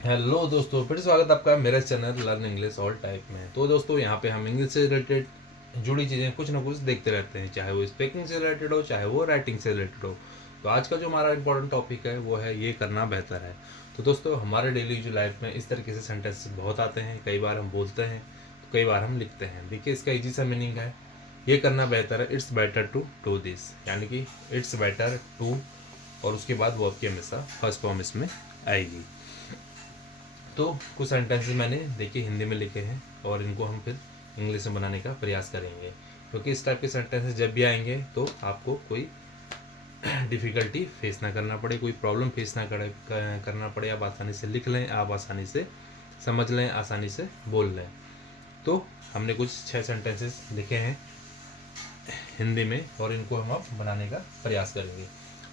Hello दोस्तों, फिर स्वागत आपका मेरे channel learn English all type में। तो दोस्तों, यहाँ पे हम इंग्लिश से रिलेटेड जुड़ी चीज़ें कुछ ना कुछ देखते रहते हैं, चाहे वो स्पीकिंग से रिलेटेड हो, चाहे वो राइटिंग से रिलेटेड हो। तो आज का जो हमारा इंपॉर्टेंट टॉपिक है वो है ये करना बेहतर है। तो दोस्तों, हमारे डेली जो लाइफ में इस तरीके से सेंटेंसेस बहुत आते हैं। कई बार हम बोलते हैं तो कई बार हम लिखते हैं। देखिए, इसका ईजी सा मीनिंग है ये करना बेहतर है, it's better to do this, यानी कि इट्स बेटर टू, और उसके बाद वो आपकी हमेशा फर्स्ट फॉर्म इसमें आएगी। तो कुछ सेंटेंसेस मैंने देखिए हिंदी में लिखे हैं और इनको हम फिर इंग्लिश में बनाने का प्रयास करेंगे, क्योंकि इस टाइप के सेंटेंसेस जब भी आएंगे तो आपको कोई डिफ़िकल्टी फेस ना करना पड़े, कोई प्रॉब्लम फेस ना करना पड़े। आप आसानी से लिख लें, आप आसानी से समझ लें, आसानी से बोल लें। तो हमने कुछ 6 सेंटेंसेस लिखे हैं हिंदी में और इनको हम अब बनाने का प्रयास करेंगे।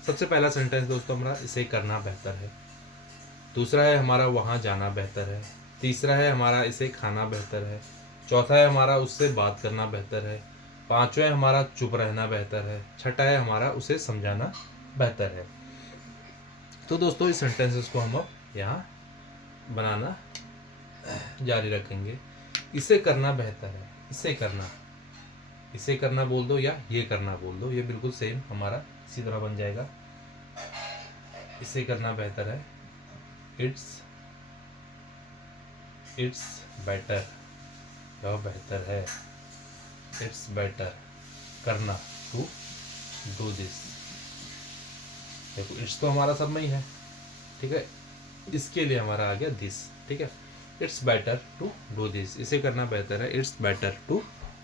सबसे पहला सेंटेंस दोस्तों हमारा, इसे करना बेहतर है। दूसरा है हमारा, वहाँ जाना बेहतर है। तीसरा है हमारा, इसे खाना बेहतर है। चौथा है हमारा, उससे बात करना बेहतर है। पांचवा है हमारा, चुप रहना बेहतर है। छठा है हमारा, उसे समझाना बेहतर है। तो दोस्तों, इस सेंटेंसेस को हम अब यहाँ बनाना जारी रखेंगे। इसे करना बेहतर है, इसे करना बोल दो या ये करना बोल दो, ये बिल्कुल सेम हमारा इसी तरह बन जाएगा। इसे करना बेहतर है, इट्स इट्स बेटर, यह बेहतर है। इट्स बेटर करना, टू डू दिस। देखो, इट्स तो हमारा सब में ही है, ठीक है। इसके लिए हमारा आ गया दिस, ठीक है। It's better to do this, इसे करना बेहतर है, it's better to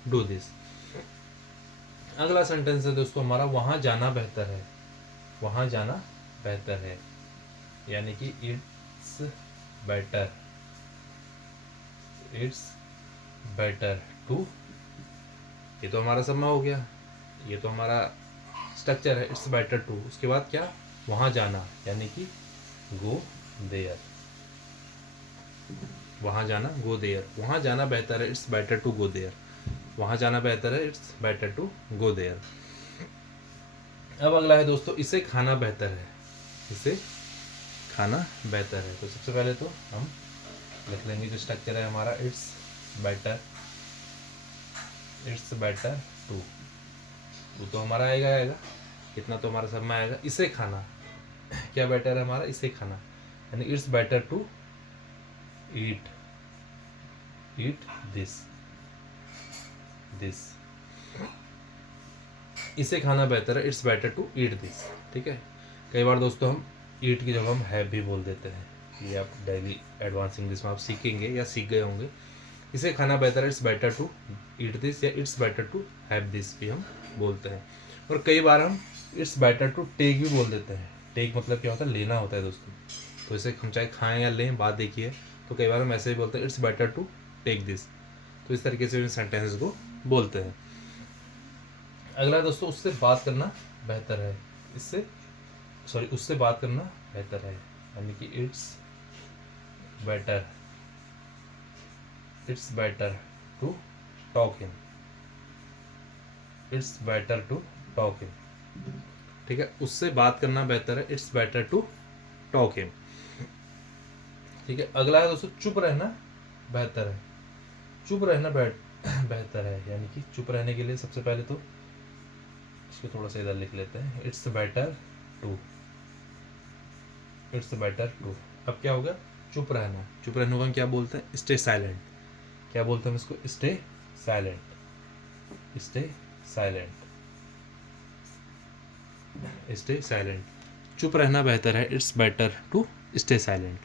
do this. अगला सेंटेंस है दोस्तों हमारा, वहाँ जाना बेहतर है। वहाँ जाना बेहतर है, यानी कि it's better, it's better to, ये तो हमारा सब में हो गया, ये तो हमारा स्ट्रक्चर है। इट्स बेटर टू, उसके बाद क्या, वहाँ जाना, यानी कि गो देयर। वहाँ जाना, गो देयर। वहाँ जाना बेहतर है, it's better to go there. वहाँ जाना बेहतर है, it's better to go there. अब अगला है दोस्तों, इसे खाना बेहतर है। इसे खाना बेहतर है। तो सबसे पहले तो हम लिख लेंगे जो स्ट्रक्चर है हमारा, it's better, it's better to. तो हमारा आएगा कितना, तो हमारा सब में आएगा। इसे खाना, क्या बेटर है हमारा, इसे खाना, यानी it's better to eat, eat this, this. इसे खाना बेहतर है, it's better to eat this, ठीक है। कई बार दोस्तों हम ईट की जगह हम हैव भी बोल देते हैं। ये आप डेली एडवांस इंग्लिश में आप सीखेंगे या सीख गए होंगे। इसे खाना बेहतर है, it's better to eat this, या it's better to have this भी हम बोलते हैं। और कई बार हम इट्स बेटर टू टेक भी बोल देते हैं। टेक मतलब क्या होता है, लेना होता है दोस्तों। तो इसे हम चाहे खाएं या लें, बात देखिए। तो कई बार हम ऐसे ही बोलते हैं, it's better to take this. तो इस तरीके से सेंटेंस को बोलते हैं। अगला दोस्तों, उससे बात करना बेहतर है। इससे उससे बात करना बेहतर है, यानी कि it's better, it's better to talk him, it's better to talk him, ठीक है। उससे बात करना बेहतर है, it's better to talk him, ठीक है। अगला है दोस्तों, चुप रहना बेहतर है। चुप रहना बेहतर है, यानी कि चुप रहने के लिए सबसे पहले तो इसको थोड़ा सा इधर लिख लेते हैं, it's better to, it's better to. अब क्या होगा, चुप रहना। चुप रहने को हम क्या बोलते हैं, स्टे साइलेंट। क्या बोलते हैं हम इसको, stay silent, stay silent, stay silent. चुप रहना बेहतर है, it's better to stay silent.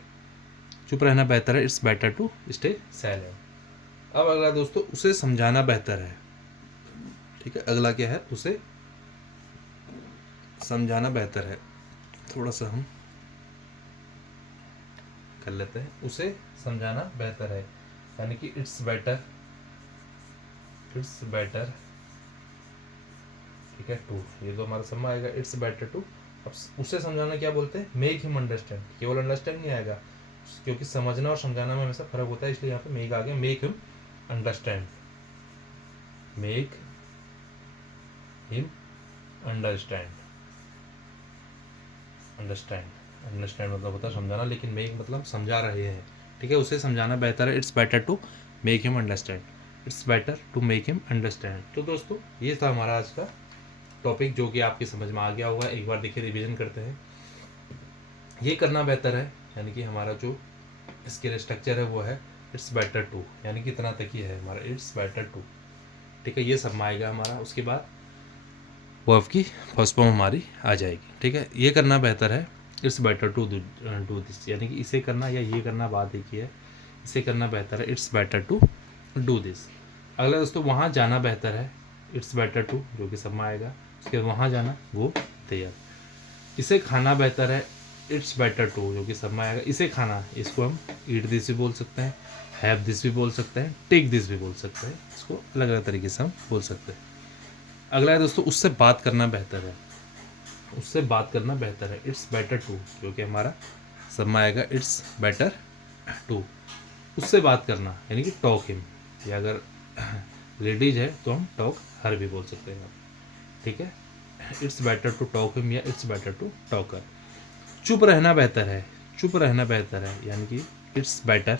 चुप रहना बेहतर है, it's better to stay silent. अब अगला दोस्तों, उसे समझाना बेहतर है, ठीक है। अगला क्या है, उसे समझाना बेहतर है। थोड़ा सा हम कर लेते हैं, उसे समझाना बेहतर है, यानी कि इट्स बेटर, इट्स बेटर, ठीक है, टू। ये तो हमारा समझ आएगा, इट्स बेटर टू। अब उसे समझाना क्या बोलते हैं, मेक हिम अंडरस्टैंड। केवल अंडरस्टैंड नहीं आएगा, क्योंकि समझना और समझाना में हमेशा फर्क होता है, इसलिए यहाँ पे मेक आ गया, make him understand, make him understand, understand, understand मतलब होता है समझाना, लेकिन मेक मतलब समझा रहे हैं, ठीक है, उसे समझाना बेहतर है। It's better to make him understand, it's better to make him understand. तो दोस्तों ये था हमारा आज का टॉपिक, जो कि आपकी समझ में आ गया होगा। एक बार देखिए, रिवीजन करते हैं। ये करना बेहतर है, यानी कि हमारा जो इसके स्ट्रक्चर है वो है इट्स बेटर टू, यानी कि इतना तक ही है हमारा इट्स बेटर टू, ठीक है, ये सब में आएगा हमारा। उसके बाद वर्ब की फर्स्ट फॉर्म हमारी आ जाएगी, ठीक है। ये करना बेहतर है, it's better to do this, यानी कि इसे करना या ये करना बात एक ही है, इसे करना बेहतर है, it's better to do this. अगला दोस्तों, वहाँ जाना बेहतर है, इट्स बेटर टू, जो कि सब में आएगा। उसके बाद वहाँ जाना, वो तैयार। इसे खाना बेहतर है, इट्स बेटर टू, जो कि सब में आएगा। इसे खाना, इसको हम ईट दिस भी बोल सकते हैं, हैव दिस भी बोल सकते हैं, टेक दिस भी बोल सकते हैं, इसको अलग अलग तरीके से हम बोल सकते हैं। अगला है दोस्तों, उससे बात करना बेहतर है, उससे बात करना बेहतर है, इट्स बेटर टू, जो कि हमारा सब में आएगा, इट्स बेटर टू। उससे बात करना यानी कि टॉक हिम, या अगर लेडीज है तो हम टॉक हर भी बोल सकते हैं, ठीक है। It's better to talk him या it's better to talk her. चुप रहना बेहतर है, चुप रहना बेहतर है, यानी कि इट्स बेटर,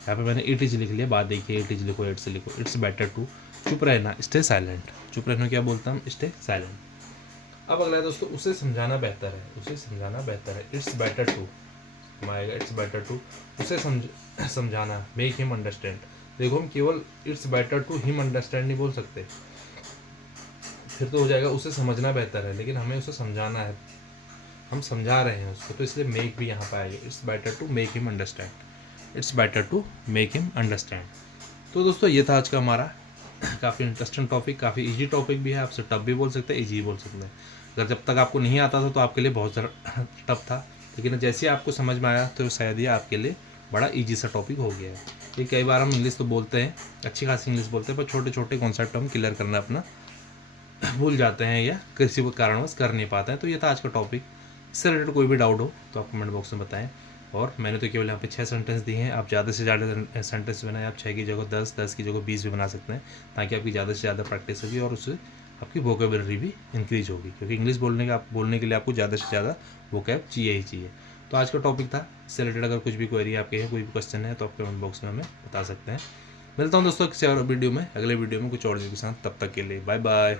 यहाँ पे मैंने इट इज लिख लिया, बात देखिए, इट इज लिखो, इट्स लिखो, इट्स बेटर टू चुप रहना, स्टे साइलेंट। चुप रहने को क्या बोलता हम, स्टे साइलेंट। अब अगला है दोस्तों, उसे समझाना बेहतर है, उसे समझाना बेहतर है, इट्स बेटर टू आएगा, इट्स बेटर टू उसे समझाना, मेक हिम अंडरस्टैंड। देखो, हम केवल it's better to him understand नहीं बोल सकते, फिर तो हो जाएगा उसे समझना बेहतर है, लेकिन हमें उसे समझाना है, हम समझा रहे हैं उसको, तो इसलिए मेक भी यहाँ पर आएगा, it's better to make him understand, it's better to make him understand. तो दोस्तों ये था आज का हमारा काफ़ी इंटरेस्टिंग टॉपिक, काफ़ी इजी टॉपिक भी है, आपसे टफ भी बोल सकते हैं, इजी बोल सकते हैं। अगर जब तक आपको नहीं आता था तो आपके लिए बहुत ज़्यादा टफ था, लेकिन जैसे ही आपको समझ में आया तो शायद ये आपके लिए बड़ा इजी सा टॉपिक हो गया है। ये कई बार हम इंग्लिश तो बोलते हैं, अच्छी खासी इंग्लिश बोलते हैं, पर छोटे छोटे कॉन्सेप्ट हम क्लियर करना अपना भूल जाते हैं या किसी को कारणवश कर नहीं पाते हैं। तो ये था आज का टॉपिक। इससे रिलेटेड कोई भी डाउट हो तो आप कमेंट बॉक्स में बताएं। और मैंने तो केवल यहाँ पे 6 सेंटेंस दिए हैं, आप ज़्यादा से ज़्यादा सेंटेंस बनाएं, आप 6 की जगह 10, 10 की जगह 20 भी बना सकते हैं, ताकि आपकी ज़्यादा से ज़्यादा प्रैक्टिस होगी और उससे आपकी वोकेबलरी भी इंक्रीज होगी, क्योंकि इंग्लिश बोलने के लिए आपको ज़्यादा से ज़्यादा वोकैब चाहिए ही चाहिए। तो आज का टॉपिक था, इससे रिलेटेड अगर कुछ भी क्वेरी आपके है, कोई भी क्वेश्चन है, तो आप कमेंट बॉक्स में हमें बता सकते हैं। मिलता हूँ दोस्तों किसी और वीडियो में, अगले वीडियो में कुछ और के साथ, तब तक के लिए बाय बाय।